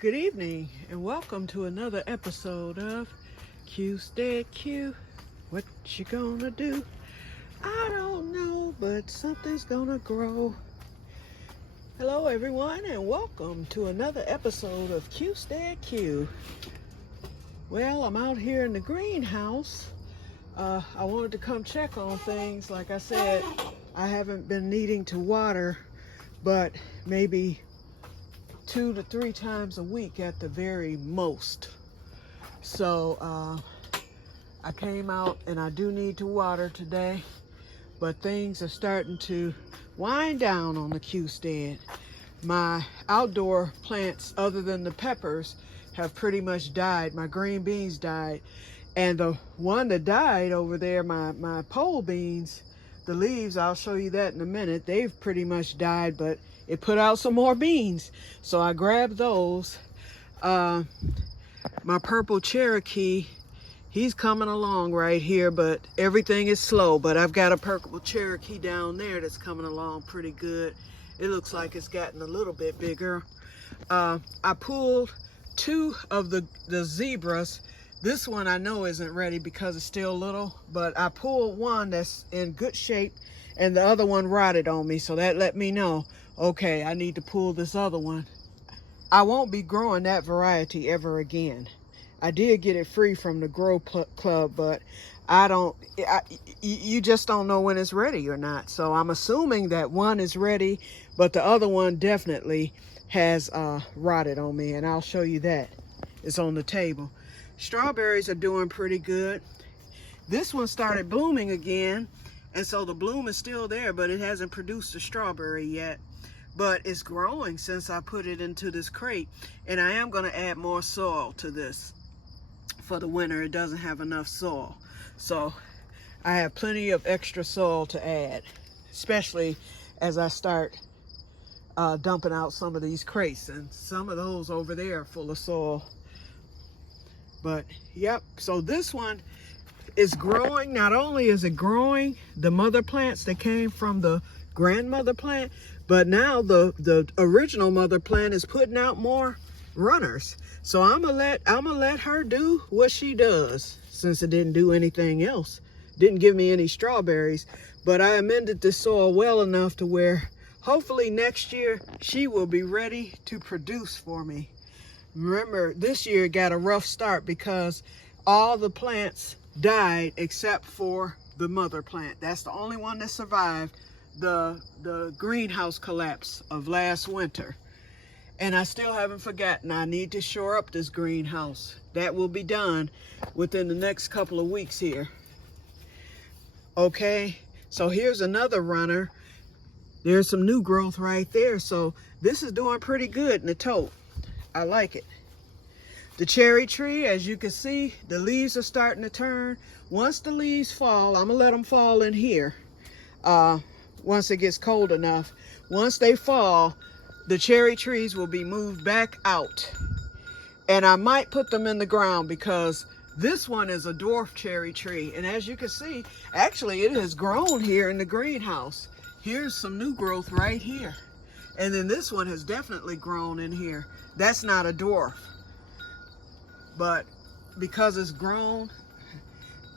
Good evening and welcome to another episode of Que-stead-Que. What you gonna do? I don't know, but something's gonna grow. Hello everyone and welcome to another episode of Que-stead-Que. Well, I'm out here in the greenhouse. I wanted to come check on things. Like I said, I haven't been needing to water, but maybe 2 to 3 times a week at the very most. So I came out and I do need to water today, but things are starting to wind down on the Que-stead. My outdoor plants, other than the peppers, have pretty much died. My green beans died, and the one that died over there, my pole beans, the leaves, I'll show you that in a minute, they've pretty much died, but it put out some more beans, so I grabbed those. My purple Cherokee, he's coming along right here, but everything is slow. But I've got a purple Cherokee down there that's coming along pretty good. It looks like it's gotten a little bit bigger. I pulled 2 of the zebras. This one I know isn't ready because it's still little, but I pulled one that's in good shape and the other one rotted on me, so that let me know, okay, I need to pull this other one. I won't be growing that variety ever again. I did get it free from the Grow Club, but you just don't know when it's ready or not. So I'm assuming that one is ready, but the other one definitely has rotted on me, and I'll show you that. It's on the table. Strawberries are doing pretty good. This one started blooming again, and so the bloom is still there, but it hasn't produced a strawberry yet. But it's growing since I put it into this crate, and I am going to add more soil to this for the winter. It doesn't have enough soil, so I have plenty of extra soil to add, especially as I start dumping out some of these crates, and some of those over there are full of soil. But yep, so this one is growing. Not only is it growing the mother plants that came from the grandmother plant, but now the original mother plant is putting out more runners. So I'm gonna let her do what she does, since it didn't do anything else. Didn't give me any strawberries, but I amended the soil well enough to where hopefully next year she will be ready to produce for me. Remember, this year got a rough start because all the plants died except for the mother plant. That's the only one that survived the greenhouse collapse of last winter. And I still haven't forgotten, I need to shore up this greenhouse. That will be done within the next couple of weeks here. Okay, so here's another runner. There's some new growth right there. So this is doing pretty good in the tote. I like it. The cherry tree, as you can see, the leaves are starting to turn. Once the leaves fall, I'm gonna let them fall in here. Once it gets cold enough. Once they fall, the cherry trees will be moved back out. And I might put them in the ground because this one is a dwarf cherry tree. And as you can see, actually it has grown here in the greenhouse. Here's some new growth right here. And then this one has definitely grown in here. That's not a dwarf. But because it's grown,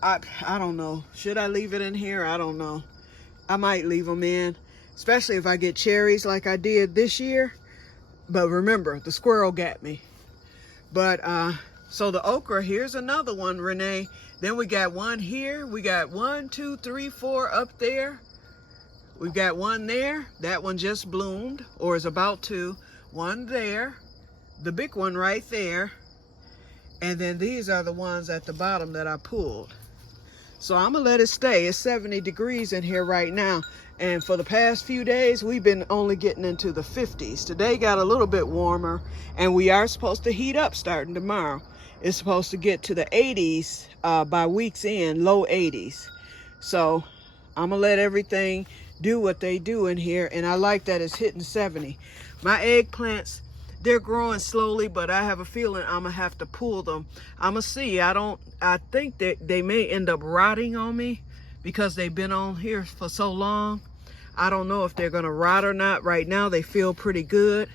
I don't know. Should I leave it in here? I don't know. I might leave them in, especially if I get cherries like I did this year. But remember, the squirrel got me. But so the okra, here's another one, Renee. Then we got one here. We got 1, 2, 3, 4 up there. We've got one there. That one just bloomed or is about to. One there. The big one right there. And then these are the ones at the bottom that I pulled. So I'm gonna let it stay. It's 70 degrees in here right now. And for the past few days, we've been only getting into the 50s. Today got a little bit warmer, and we are supposed to heat up starting tomorrow. It's supposed to get to the 80s by week's end, low 80s. So I'm gonna let everything do what they do in here, and I like that it's hitting 70. My eggplants, they're growing slowly, but I have a feeling I'm gonna have to pull them. I'm gonna see. I think that they may end up rotting on me because they've been on here for so long. I don't know if they're gonna rot or not. Right now they feel pretty good,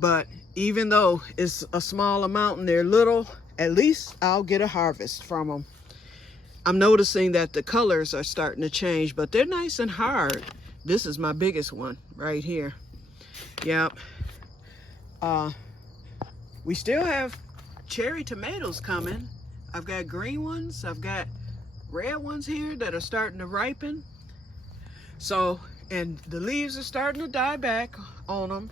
but even though it's a small amount and they're little, at least I'll get a harvest from them. I'm noticing that the colors are starting to change, but they're nice and hard. This is my biggest one right here. Yep. We still have cherry tomatoes coming. I've got green ones, I've got red ones here that are starting to ripen. So, and the leaves are starting to die back on them.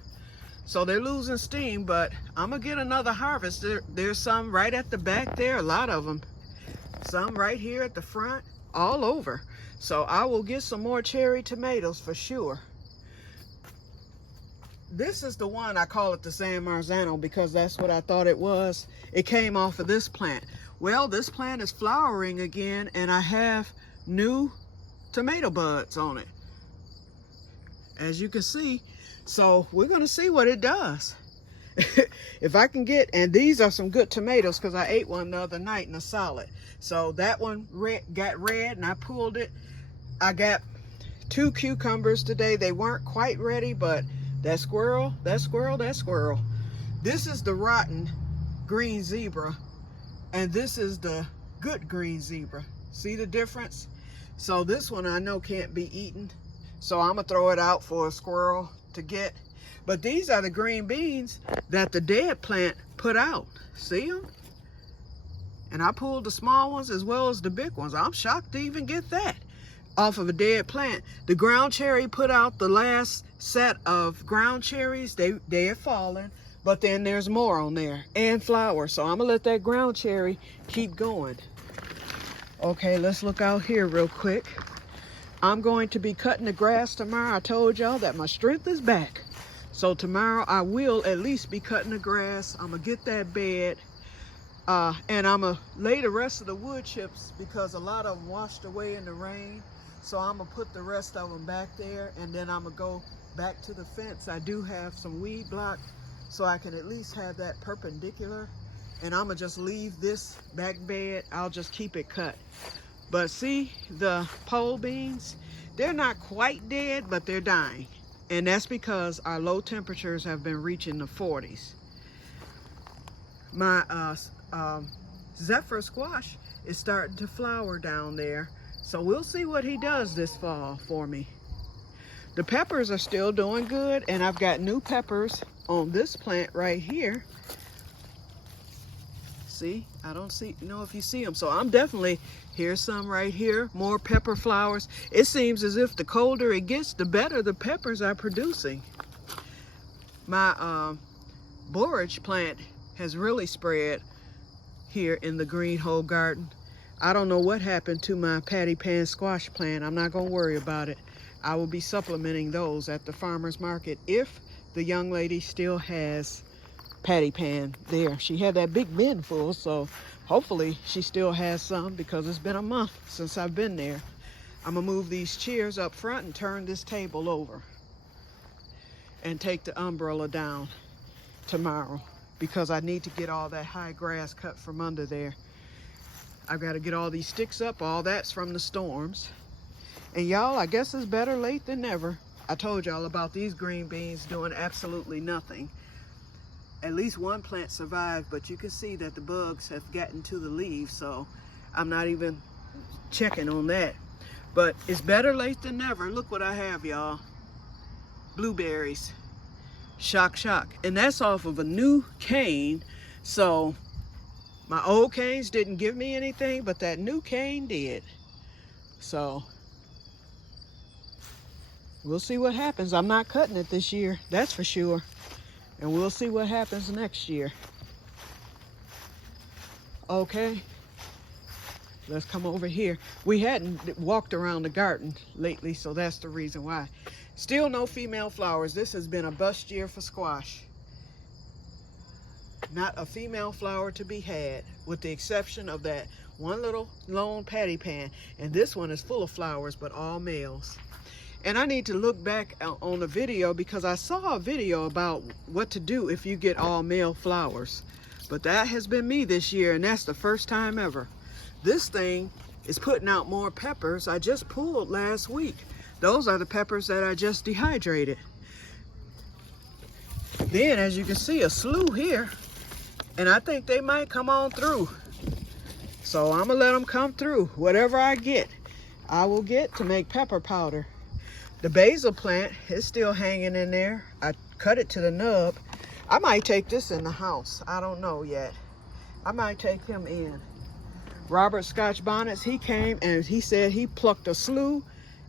So they're losing steam, but I'm gonna get another harvest. There's some right at the back there, a lot of them. Some right here at the front, all over. So I will get some more cherry tomatoes for sure. This is the one, I call it the San Marzano because that's what I thought it was. It came off of this plant. Well, this plant is flowering again and I have new tomato buds on it, as you can see. So we're gonna see what it does. If I can get, and these are some good tomatoes because I ate one the other night in a salad. So that one got red and I pulled it. I got 2 cucumbers today. They weren't quite ready, but that squirrel. This is the rotten green zebra, and this is the good green zebra. See the difference? So this one I know can't be eaten, so I'm gonna throw it out for a squirrel to get. But these are the green beans that the dead plant put out. See them? And I pulled the small ones as well as the big ones. I'm shocked to even get that off of a dead plant. The ground cherry put out the last set of ground cherries. They have fallen, but then there's more on there and flowers. So I'm gonna let that ground cherry keep going. Okay, let's look out here real quick. I'm going to be cutting the grass tomorrow. I told y'all that my strength is back. So tomorrow I will at least be cutting the grass. I'm gonna get that bed. And I'm gonna lay the rest of the wood chips because a lot of them washed away in the rain. So I'm gonna put the rest of them back there, and then I'm gonna go back to the fence. I do have some weed block, so I can at least have that perpendicular. And I'm gonna just leave this back bed. I'll just keep it cut. But see the pole beans? They're not quite dead, but they're dying. And that's because our low temperatures have been reaching the 40s. My Zephyr squash is starting to flower down there. So we'll see what he does this fall for me. The peppers are still doing good, and I've got new peppers on this plant right here. See, I don't know if you see them. So I'm definitely, here's some right here, more pepper flowers. It seems as if the colder it gets, the better the peppers are producing. My borage plant has really spread here in the green hole garden. I don't know what happened to my patty pan squash plant. I'm not gonna worry about it. I will be supplementing those at the farmer's market if the young lady still has patty pan there. She had that big bin full, so hopefully she still has some because it's been a month since I've been there. I'm gonna move these chairs up front and turn this table over and take the umbrella down tomorrow because I need to get all that high grass cut from under there. I've got to get all these sticks up. All that's from the storms. And y'all, I guess it's better late than never. I told y'all about these green beans doing absolutely nothing. At least one plant survived, but you can see that the bugs have gotten to the leaves, so I'm not even checking on that. But it's better late than never. Look what I have, y'all. Blueberries. Shock, shock. And that's off of a new cane. So my old canes didn't give me anything, but that new cane did. So we'll see what happens. I'm not cutting it this year, that's for sure. And we'll see what happens next year. Okay, let's come over here. We hadn't walked around the garden lately, so that's the reason why. Still no female flowers. This has been a bust year for squash. Not a female flower to be had, with the exception of that one little lone patty pan. And this one is full of flowers, but all males. And I need to look back on the video because I saw a video about what to do if you get all male flowers. But that has been me this year, and that's the first time ever. This thing is putting out more peppers I just pulled last week. Those are the peppers that I just dehydrated. Then, as you can see, a slew here. And I think they might come on through. So I'm gonna let them come through. Whatever I get, I will get to make pepper powder. The basil plant is still hanging in there. I cut it to the nub. I might take this in the house. I don't know yet. I might take him in. Robert Scotch Bonnets, he came and he said he plucked a slew,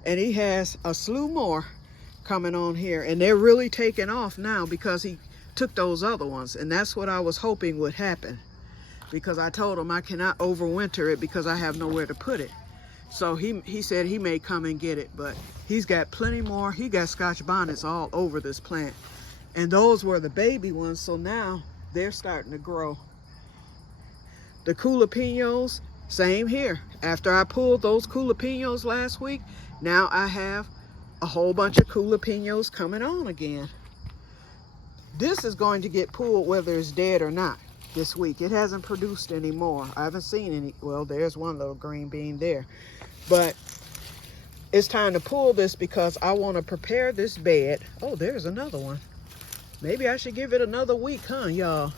and he has a slew more coming on here. And they're really taking off now because he took those other ones. And that's what I was hoping would happen, because I told him I cannot overwinter it because I have nowhere to put it. So he said he may come and get it, but he's got plenty more. He got Scotch Bonnets all over this plant. And those were the baby ones, so now they're starting to grow. The jalapenos, same here. After I pulled those jalapenos last week, now I have a whole bunch of jalapenos coming on again. This is going to get pulled whether it's dead or not this week. It hasn't produced any more. I haven't seen any. Well, there's one little green bean there. But it's time to pull this because I want to prepare this bed. Oh, there's another one. Maybe I should give it another week, huh, y'all?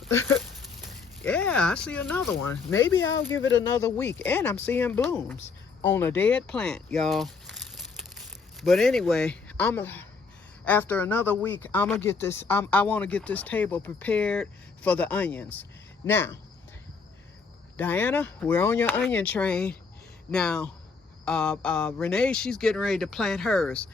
Yeah, I see another one. Maybe I'll give it another week. And I'm seeing blooms on a dead plant, y'all. But anyway, after another week, I'm gonna get this. I want to get this table prepared for the onions. Now, Diana, we're on your onion train. Now, Renee, she's getting ready to plant hers.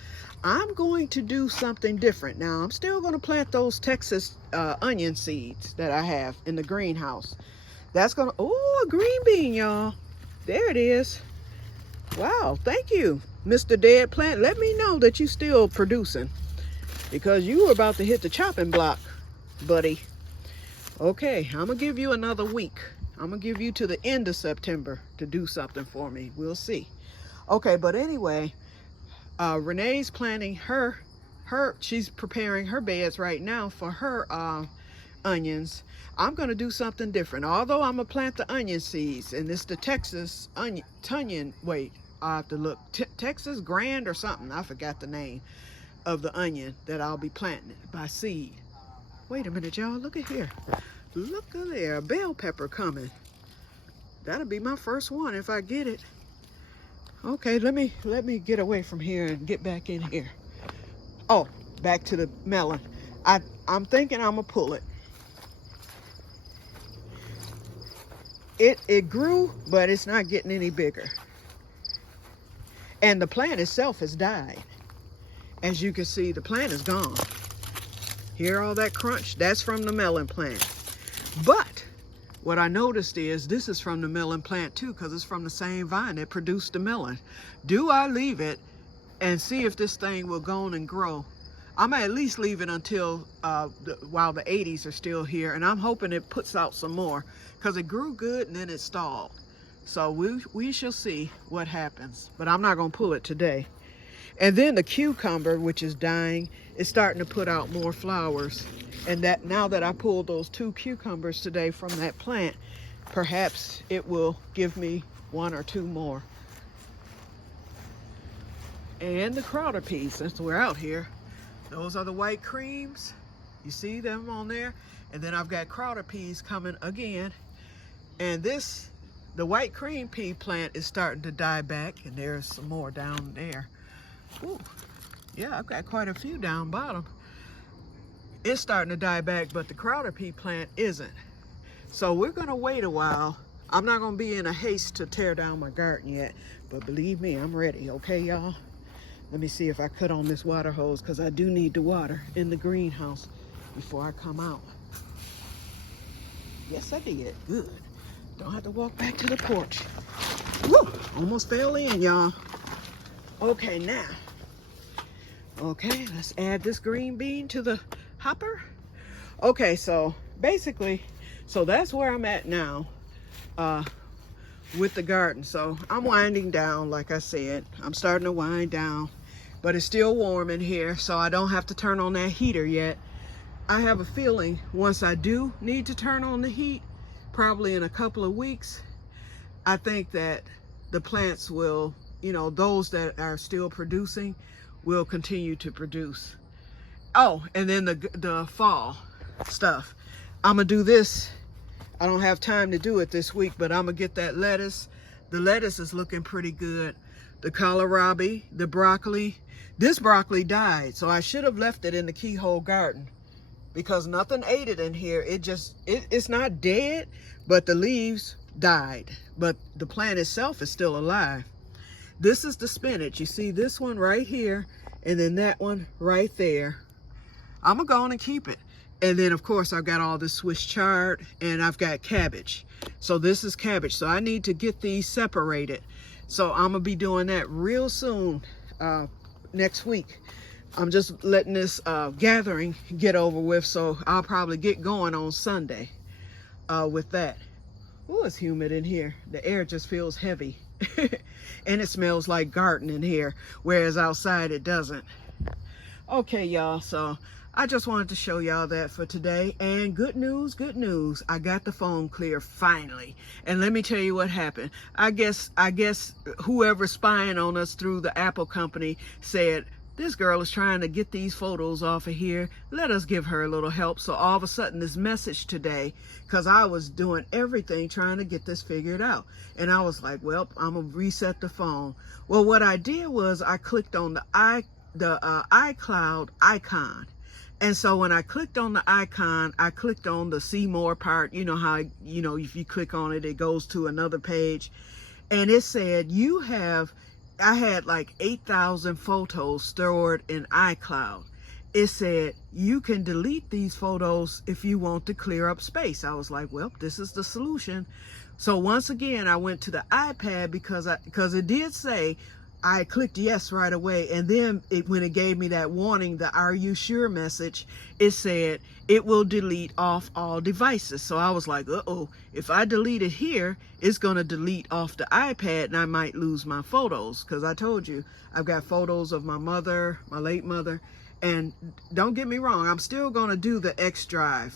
I'm going to do something different. Now, I'm still going to plant those Texas onion seeds that I have in the greenhouse. That's going to, oh, a green bean, y'all. There it is. Wow, thank you, Mr. Dead Plant. Let me know that you're still producing, because you were about to hit the chopping block, buddy. Okay, I'm going to give you another week. I'm going to give you to the end of September to do something for me. We'll see. Okay, but anyway, Renee's planting she's preparing her beds right now for her onions. I'm going to do something different. Although I'm going to plant the onion seeds, and it's the Texas onion, wait, I have to look. Texas Grand or something. I forgot the name of the onion that I'll be planting by seed. Wait a minute, y'all. Look at here. Look at there. A bell pepper coming. That'll be my first one if I get it. Okay, let me get away from here and get back in here. Oh, back to the melon. I'm thinking I'm gonna pull it. It grew, but it's not getting any bigger. And the plant itself has died. As you can see, the plant is gone. Hear all that crunch? That's from the melon plant. But what I noticed is this is from the melon plant too, because it's from the same vine that produced the melon. Do I leave it and see if this thing will go on and grow? I'm gonna at least leave it until while the 80s are still here, and I'm hoping it puts out some more, because it grew good and then it stalled. So we shall see what happens, but I'm not gonna pull it today. And then the cucumber, which is dying, is starting to put out more flowers. And that now that I pulled those 2 cucumbers today from that plant, perhaps it will give me 1 or 2 more. And the Crowder peas, since we're out here, those are the white creams. You see them on there? And then I've got Crowder peas coming again. And the white cream pea plant is starting to die back, and there's some more down there. Ooh, yeah, I've got quite a few down bottom. It's starting to die back, but the Crowder pea plant isn't. So we're gonna wait a while. I'm not gonna be in a haste to tear down my garden yet, but believe me, I'm ready, okay, y'all? Let me see if I cut on this water hose, because I do need the water in the greenhouse before I come out. Yes, I did. Good. Don't have to walk back to the porch. Woo! Almost fell in, y'all. Okay, now. Okay, let's add this green bean to the hopper. Okay, so basically, so that's where I'm at now with the garden. So I'm winding down, like I said. I'm starting to wind down, but it's still warm in here, so I don't have to turn on that heater yet. I have a feeling once I do need to turn on the heat, probably in a couple of weeks, I think that the plants will, you know, those that are still producing will continue to produce. Oh, and then the fall. stuff. I'm gonna do this. I don't have time to do it this week, but I'm gonna get that lettuce. The lettuce is looking pretty good. The kohlrabi, the broccoli. This broccoli died, so I should have left it in the keyhole garden because nothing ate it in here. It's not dead, but the leaves died, but the plant itself is still alive. This is the spinach. You see this one right here, and then that one right there. I'm gonna go on and keep it. And then of course I've got all this Swiss chard, and I've got cabbage. So this is cabbage. So I need to get these separated. So I'm gonna be doing that real soon, next week. I'm just letting this gathering get over with, so I'll probably get going on Sunday with that. Oh, it's humid in here. The air just feels heavy. And it smells like garden in here, whereas outside it doesn't. Okay, y'all, so I just wanted to show y'all that for today. And good news, I got the phone clear finally. And let me tell you what happened. I guess whoever's spying on us through the Apple company said, this girl is trying to get these photos off of here. Let us give her a little help. So all of a sudden this message today, because I was doing everything trying to get this figured out. And I was like, well, I'm gonna reset the phone. Well, what I did was I clicked on the iCloud icon. And so when I clicked on the icon, I clicked on the see more part. You know how, if you click on it, it goes to another page. And it said, I had like 8,000 photos stored in iCloud. It said, you can delete these photos if you want to clear up space. I was like, well, this is the solution. So once again, I went to the iPad because it did say, I clicked yes right away, and then when it gave me that warning, the "Are you sure?" message, it said it will delete off all devices. So I was like, uh-oh, if I delete it here, it's gonna delete off the iPad and I might lose my photos, because I told you I've got photos of my mother, my late mother. And don't get me wrong, I'm still gonna do the X drive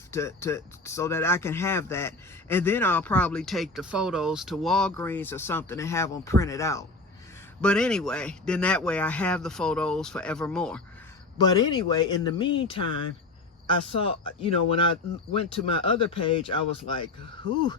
so that I can have that, and then I'll probably take the photos to Walgreens or something and have them printed out. But anyway, then that way I have the photos forevermore. But anyway, in the meantime, I saw, when I went to my other page, I was like, whew,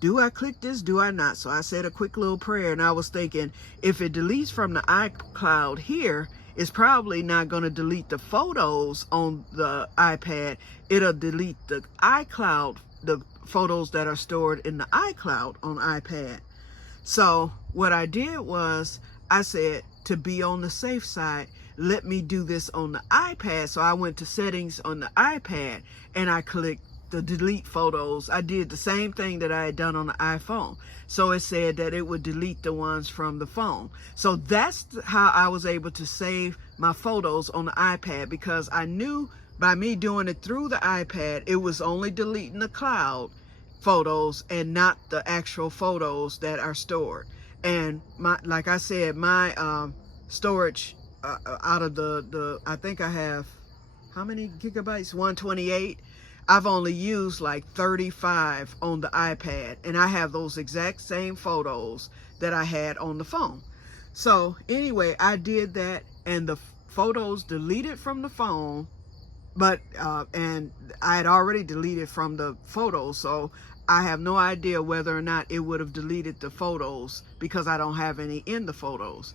do I click this? Do I not? So I said a quick little prayer, and I was thinking, if it deletes from the iCloud here, it's probably not going to delete the photos on the iPad. It'll delete the iCloud, the photos that are stored in the iCloud on iPad. So what I did was, I said, to be on the safe side, let me do this on the iPad. So I went to settings on the iPad and I clicked the delete photos. I did the same thing that I had done on the iPhone. So it said that it would delete the ones from the phone. So that's how I was able to save my photos on the iPad, because I knew by me doing it through the iPad, it was only deleting the cloud photos and not the actual photos that are stored. And like I said, my storage out of I think I have, how many gigabytes? 128. I've only used like 35 on the iPad, and I have those exact same photos that I had on the phone. So anyway, I did that, and the photos deleted from the phone, but and I had already deleted from the photos, so I have no idea whether or not it would have deleted the photos, because I don't have any in the photos.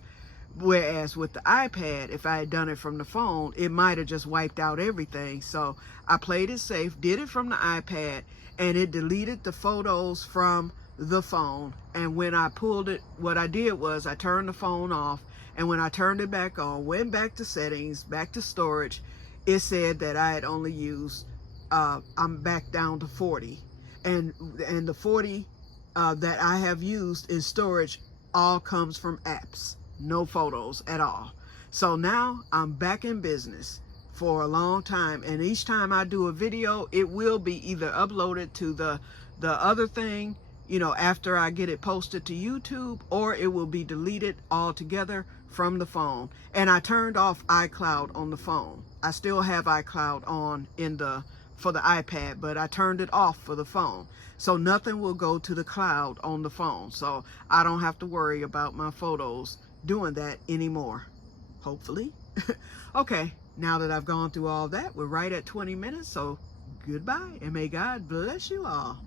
Whereas with the iPad, if I had done it from the phone, it might have just wiped out everything. So I played it safe, did it from the iPad, and it deleted the photos from the phone. And when I pulled it, what I did was I turned the phone off, and when I turned it back on, went back to settings, back to storage, it said that I had only used, I'm back down to 40. And the 40 that I have used in storage all comes from apps, no photos at all. So now I'm back in business for a long time, and each time I do a video, it will be either uploaded to the other thing, after I get it posted to YouTube, or it will be deleted altogether from the phone. And I turned off iCloud on the phone. I still have iCloud on for the iPad, but I turned it off for the phone. So nothing will go to the cloud on the phone. So I don't have to worry about my photos doing that anymore, hopefully. Okay, now that I've gone through all that, we're right at 20 minutes. So goodbye, and may God bless you all.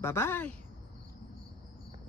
Bye-bye.